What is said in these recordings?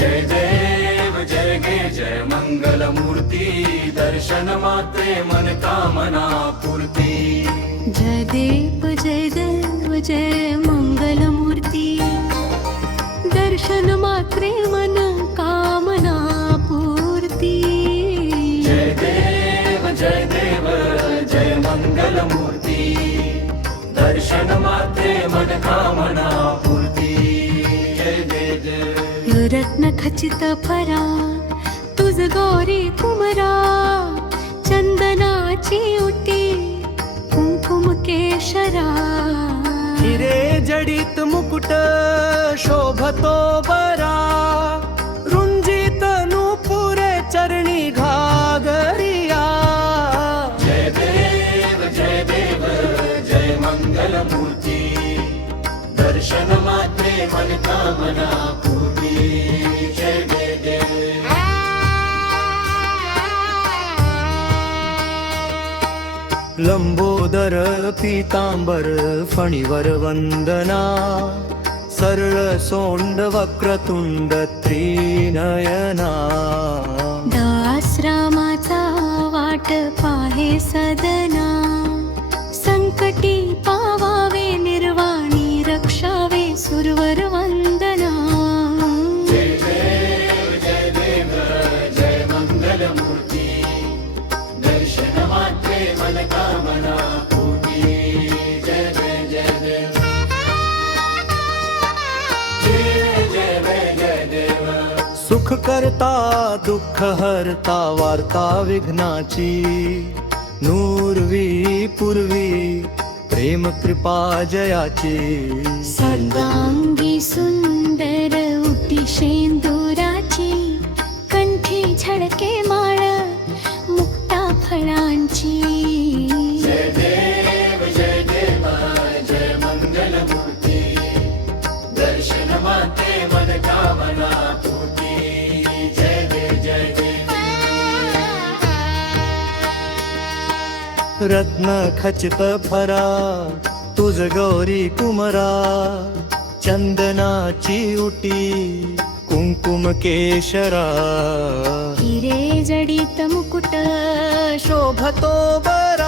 जय देव जय गे जय मंगल मूर्ती दर्शन मात्रे मन कामना पूर्ती। जय देव जय देव जय मंगलमूर्ती दर्शन मात्रे मन कामना पूर्ती। जय देव जय देव जय मंगल मूर्ती दर्शन मात्रे मन कामना रत्न खचित फरा तुझ गौरी कुमरा चंदनाची उटी कुंकुम केशरा. हिरे जडित मुकुट शोभतो बरा रुंजित नूपुरे चरणी घागरिया. जय देव जय देव जय मंगल मूर्ती दर्शन मात्रे मन कामना लंबोदर पीतांबर फणीवर वंदना. सरळ सोंड वक्रतुंड त्रिनयना. दासरामाचा वाट पाहे सदना. संकटी पा सुख करता दुःख हरता वार्ता विघ्नाची. नूरवी पूर्वी प्रेम कृपा जयाची. सर्वांगी सुंदर उटी शेंदुराची. कंठी झडके माळ मुक्ता फळांची. रत्न खचित फरा तुझ गौरी कुमरा चंदनाची उटी कुंकुम केशरा. हिरे जडित मुकुट शोभतो बर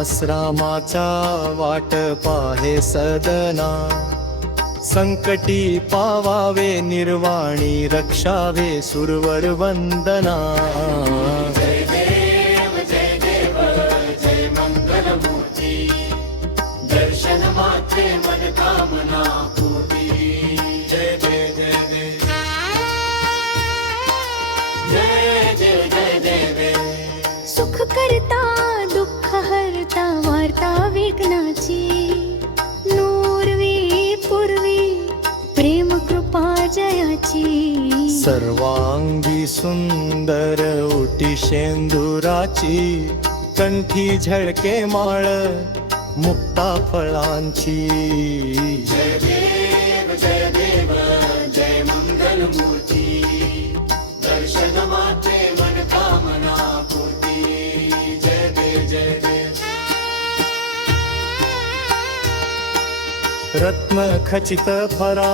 दास वाट पाहे सदना. संकटी पावावे निर्वाणी रक्षावे सुरवर वंदना. दर्शन मन कामना. विघ्नाची नूरवी पूर्वी प्रेम कृपा जयाची. सर्वांगी सुंदर उटी शेंदुराची कंठी झळके माळ मुक्ता फळांची. जय देव जय देव जय मंगल मूर्ती दर्शन मात्रे रत्न खचित फरा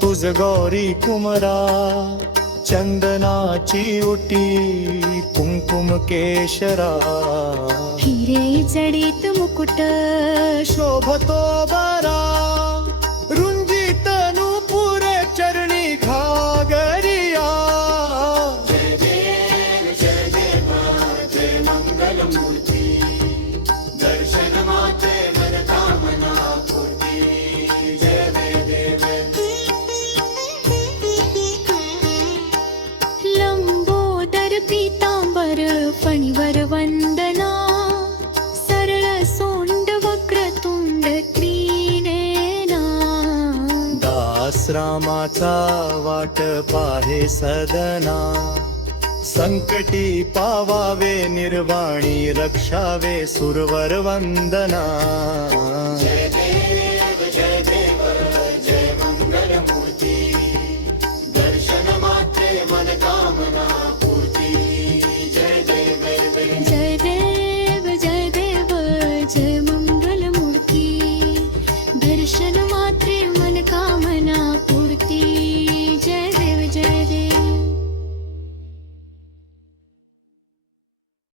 तुझ गौरी कुमरा चंदनाची उटी कुंकुम केशरा. हिरे जडित मुकुट शोभतो बरा. विश्रामाचा वाट पाहे सदना. संकटी पावावे निर्वाणी रक्षावे सुरवर वंदना. जय देव जय देव.